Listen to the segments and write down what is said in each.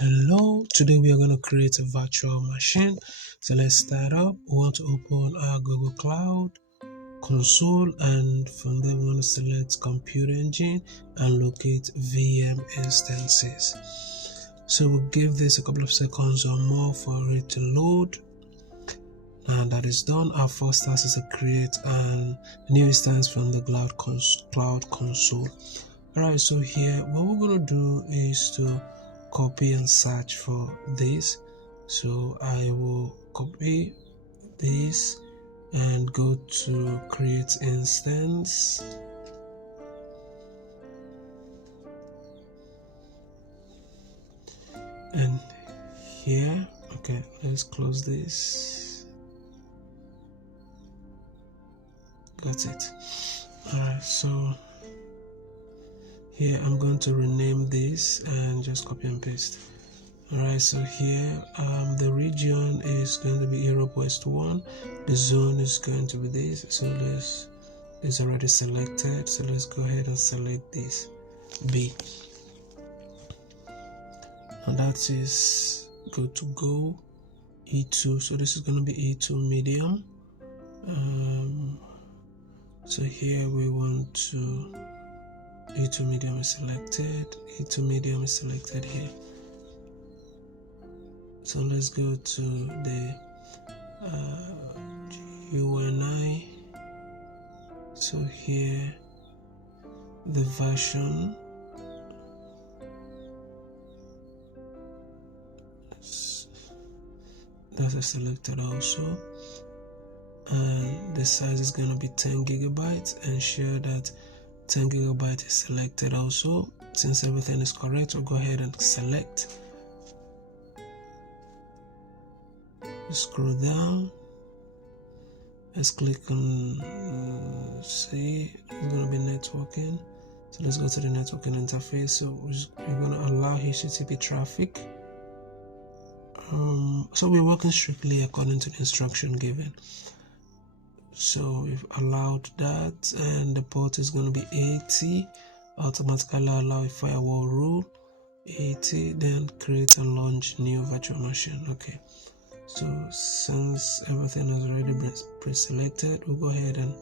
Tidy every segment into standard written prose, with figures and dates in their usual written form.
Hello, today we are going to create a virtual machine. So let's start up. We want to open our Google Cloud console, and from there we want to select Compute Engine and locate VM instances. So we'll give this a couple of seconds or more for it to load. And that is done. Our first task is to create a new instance from the cloud console. Alright, so here what we're going to do is to copy and search for this. So I will copy this and go to create instance, and here, okay, let's close this. Got it. Alright, so here I'm going to rename this and just copy and paste. Alright, so here the region is going to be Europe West 1. The zone is going to be this. So it's already selected. So let's go ahead and select this B. And that is good to go. E2. So this is going to be E2 medium. So here we want to E2 medium is selected. E2 medium is selected here. So let's go to the UNI. So here the version that is selected also, and the size is going to be 10 gigabytes. Ensure that 10 gigabytes is selected also. Since everything is correct, we'll go ahead and select. Scroll down. Let's click on see, it's going to be networking. So let's go to the networking interface. So we're going to allow HTTP traffic. So we're working strictly according to the instruction given. So we've allowed that, and the port is going to be 80. Automatically allow a firewall rule 80, then create and launch new virtual machine. Okay, so since everything has already been pre-selected, we'll go ahead and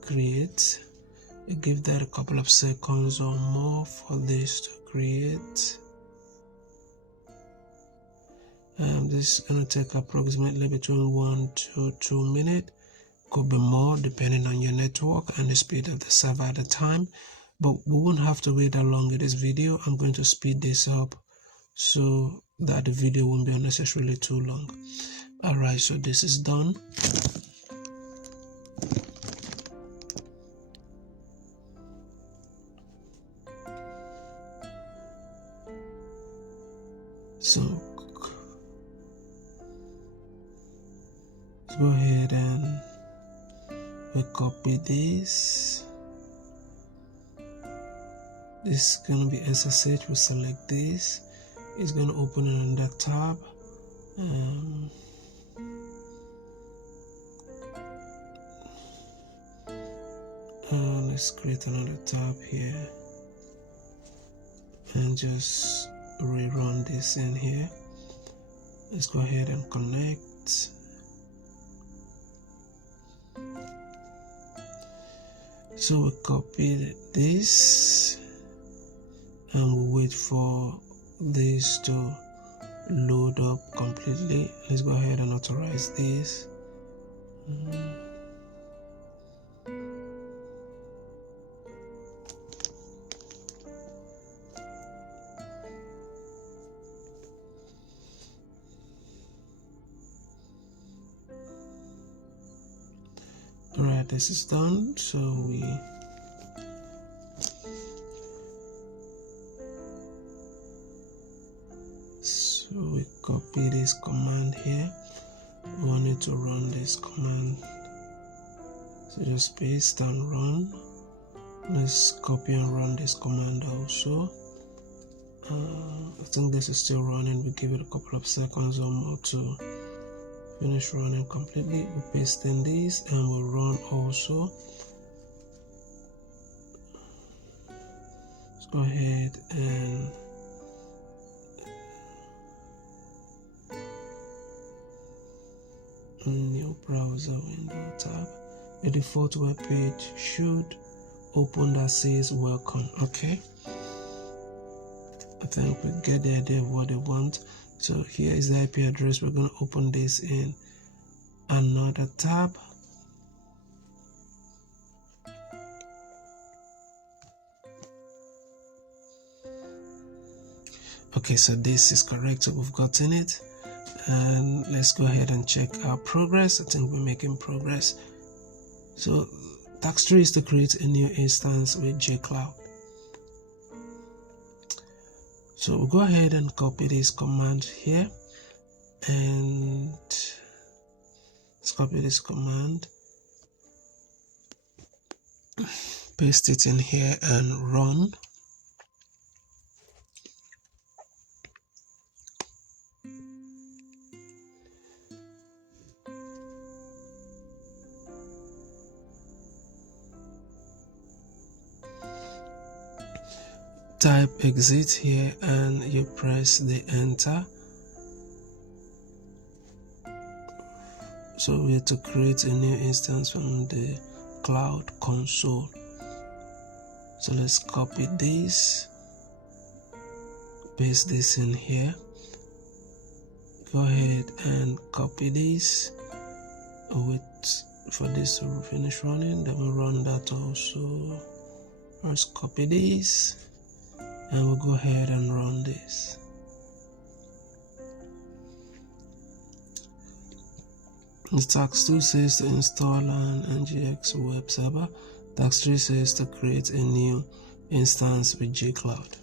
create. We give that a couple of seconds or more for this to create. This is going to take approximately between 1 to 2 minutes. Could be more depending on your network and the speed of the server at the time, but we won't have to wait that long in this video. I'm going to speed this up so that the video won't be unnecessarily too long. Alright, so this is done. So let's go ahead and we copy this. This is going to be SSH. We select this. It's going to open another tab. Let's create another tab here and just rerun this in here. Let's go ahead and connect. So we copy this and we wait for this to load up completely. Let's go ahead and authorize this. Alright, this is done. So we copy this command here. We want it to run this command. So just paste and run. Let's copy and run this command also. I think this is still running. We give it a couple of seconds or more to finish running completely. We paste in this and we'll run also. Let's go ahead and New browser window tab. The default web page should open that says welcome. Okay, I think we get the idea of what they want. So here is the IP address. We're going to open this in another tab. Okay, so this is correct, so we've gotten it, and let's go ahead and check our progress. I think we're making progress. So task 3 is to create a new instance with Qwiklabs. So we'll go ahead and copy this command here, and let's copy this command, paste it in here and run. Type exit here and you press the enter. So we have to create a new instance from the cloud console. So let's copy this, paste this in here. Go ahead and copy this, wait for this to finish running, then we'll run that also. Let's copy this and we'll go ahead and run this. The task 2 says to install an NGX web server. Task 3 says to create a new instance with Qwiklabs.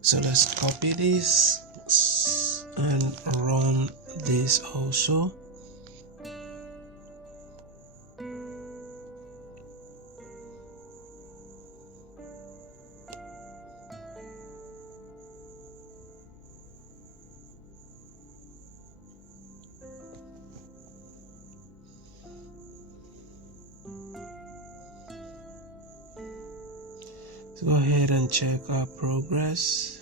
So let's copy this and run this also. So go ahead and check our progress,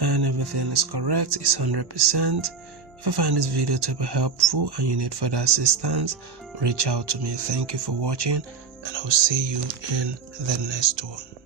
and everything is correct. It's 100%. If you find this video to be helpful and you need further assistance, reach out to me. Thank you for watching, and I'll see you in the next one.